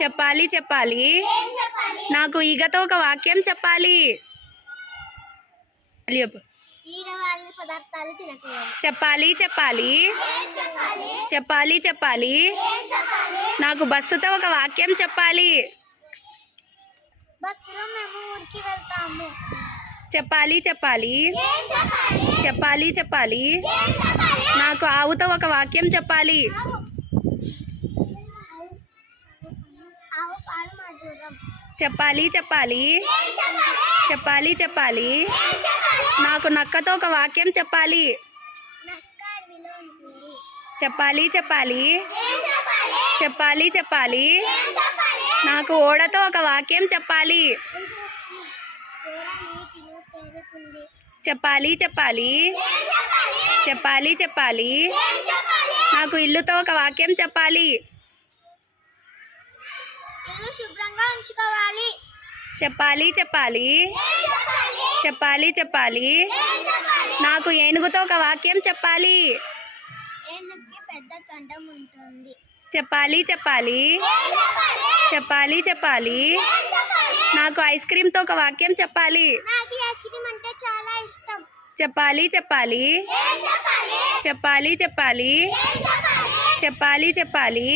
చెప్పాలి చెప్పాలి నాకు ఈగతో ఒక వాక్యం చెప్పాలి. చెప్పాలి చెప్పాలి చెప్పాలి చెప్పాలి నాకు బస్సుతో ఒక వాక్యం చెప్పాలి. బస్సులో మేము ఊరికి వెళ్తాము. చెప్పాలి చెప్పాలి చెప్పాలి చెప్పాలి నాకు ఆవుతో ఒక వాక్యం చెప్పాలి. ఆవు పాలు మధురం. చెప్పాలి చెప్పాలి చెప్పాలి చెప్పాలి నాకు నక్కతో ఒక వాక్యం చెప్పాలి. నక్క అడవిలో ఉంటుంది. చెప్పాలి చెప్పాలి చెప్పాలి చెప్పాలి నాకు ఓడతో ఒక వాక్యం చెప్పాలి. ఓడ నీటిలో తేలుతుంది. చెప్పాలి చెప్పాలి చెప్పాలి చెప్పాలి నాకు ఇల్లుతో ఒక వాక్యం చెప్పాలి. ఇల్లు శుభ్రంగా ఉంచుకోవాలి. చెప్పాలి చెప్పాలి చెప్పాలి చెప్పాలి నాకు ఏనుగుతో ఒక వాక్యం చెప్పాలి. ఏనుగుకి పెద్ద కంఠం ఉంటుంది. చెప్పాలి చెప్పాలి చెప్పాలి చెప్పాలి నాకు ఐస్ క్రీమ్తో ఒక వాక్యం చెప్పాలి. నాకు ఐస్ క్రీమ్ అంటే చాలా ఇష్టం. చెప్పాలి చెప్పాలి చెప్పాలి చెప్పాలి చెప్పాలి చెప్పాలి